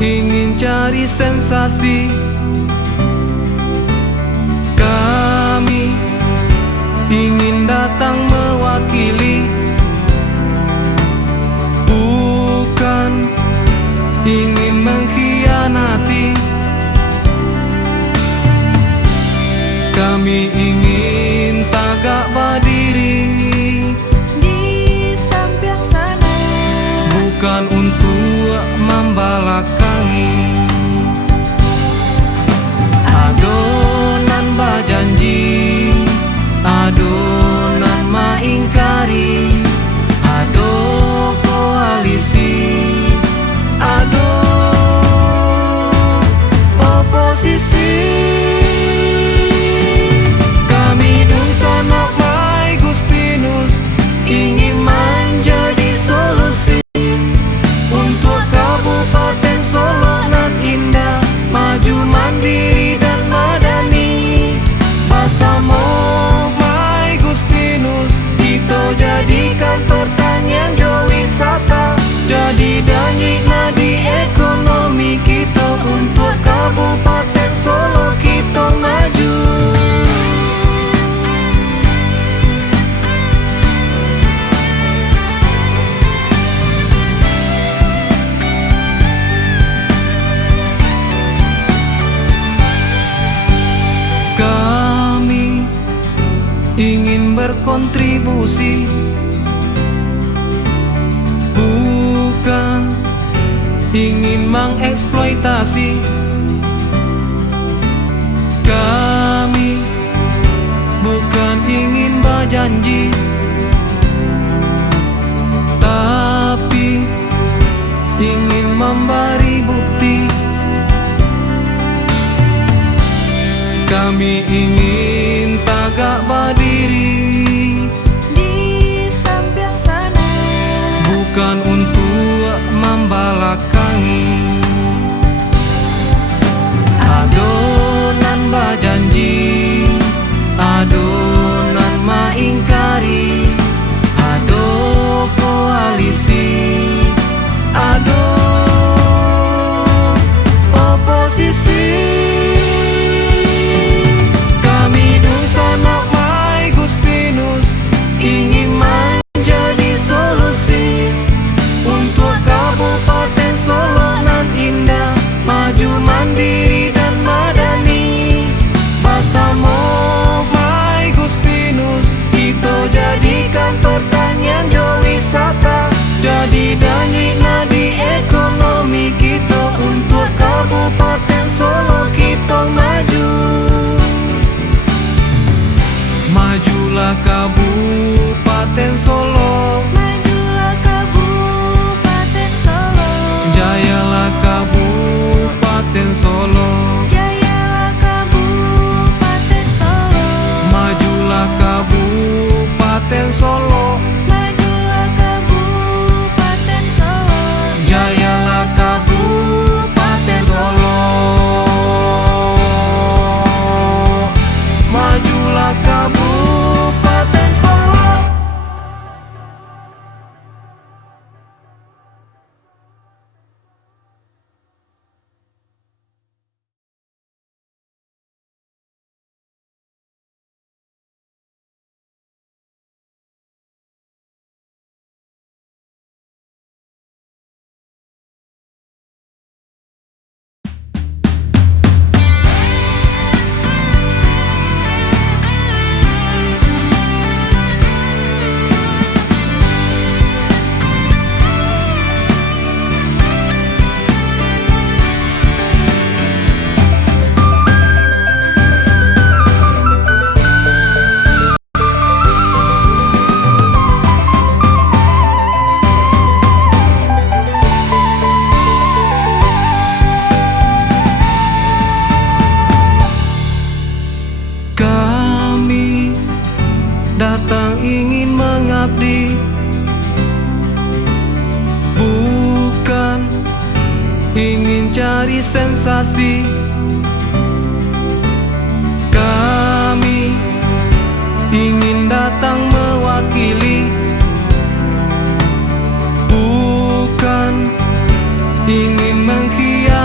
ingin cari sensasi. Kami ingin datang mewakili, bukan ingin mengkhianati. Kami ingin tagak berdiri di samping sana, bukan untuk membelakangi. Adonan berjanji, adonan mengingkari, ado koalisi, ado oposisi. Kami dun sanok mai Gustinus ingin menjadi solusi untuk Kabupaten Solo nan indah, maju mandiri dan madani. Bersama mai Gustinus kita jadikan pertanian jo wisata jadi danyi nadi ekonomi kita untuk Kabupaten Solo kita maju. Kami ingin berkontribusi, bukan ingin mengeksploitasi. Kami bukan ingin berjanji, tapi ingin memberi bukti. Kami ingin tagak berdiri di samping sana, bukan untuk membelakangi. Adonan berjanji, adonan mengingkari, ado koalisi, ado oposisi. Kami dun sanok mai Gustinus ingin menjadi solusi untuk Kabupaten Solo nan indah, maju mandiri dan madani. Bersama mai Gustinus kita jadikan pertanian jo wisata jadi danyi nadi ekonomi kita untuk Kabupaten Solo kita maju. Majulah Kabupaten Solo, majulah Kabupaten Solo, jayalah Kabupaten Solo, jayalah Kabupaten Solo, majulah Kabupaten Solo, majulah Kabupaten Solo, jayalah Kabupaten Solo, majulah Kabupaten Solo. Kami datang ingin mengabdi, bukan ingin cari sensasi. Kami ingin datang mewakili, bukan ingin mengkhianati.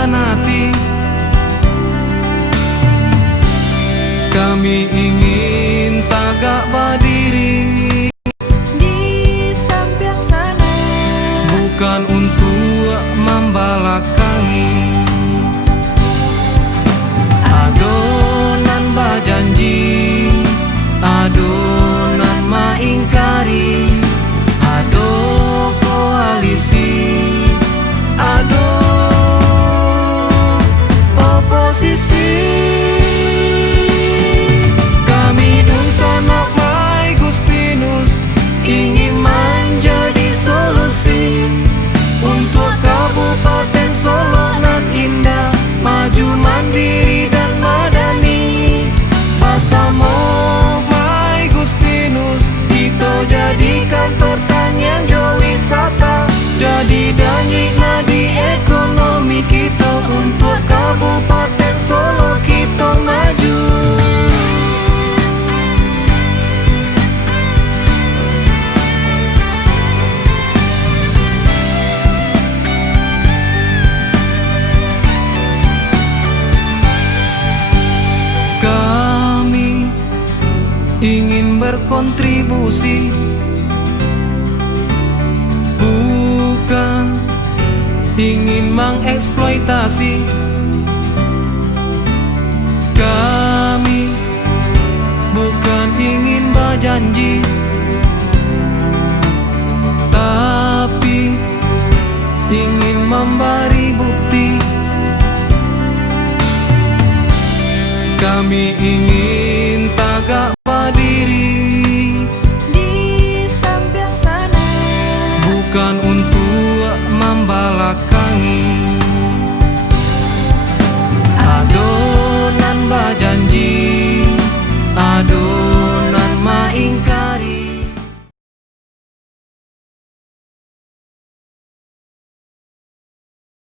Kami ingin tagak berdiri di samping sana, bukan untuk membelakangi. Adonan berjanji, adonan mengingkari, ado koalisi, ado oposisi. Kami dun sanok mai Gustinus ingin menjadi solusi untuk Kabupaten Solo nan indah, maju mandiri dan madani. Bersama mai Gustinus kita jadikan pertanian jo wisata jadi danyi nadi ekonomi kita untuk Kabupaten Solo kita maju. Kami ingin berkontribusi, bukan ingin mengeksploitasi. Kami bukan ingin berjanji, tapi ingin memberi bukti. Kami ingin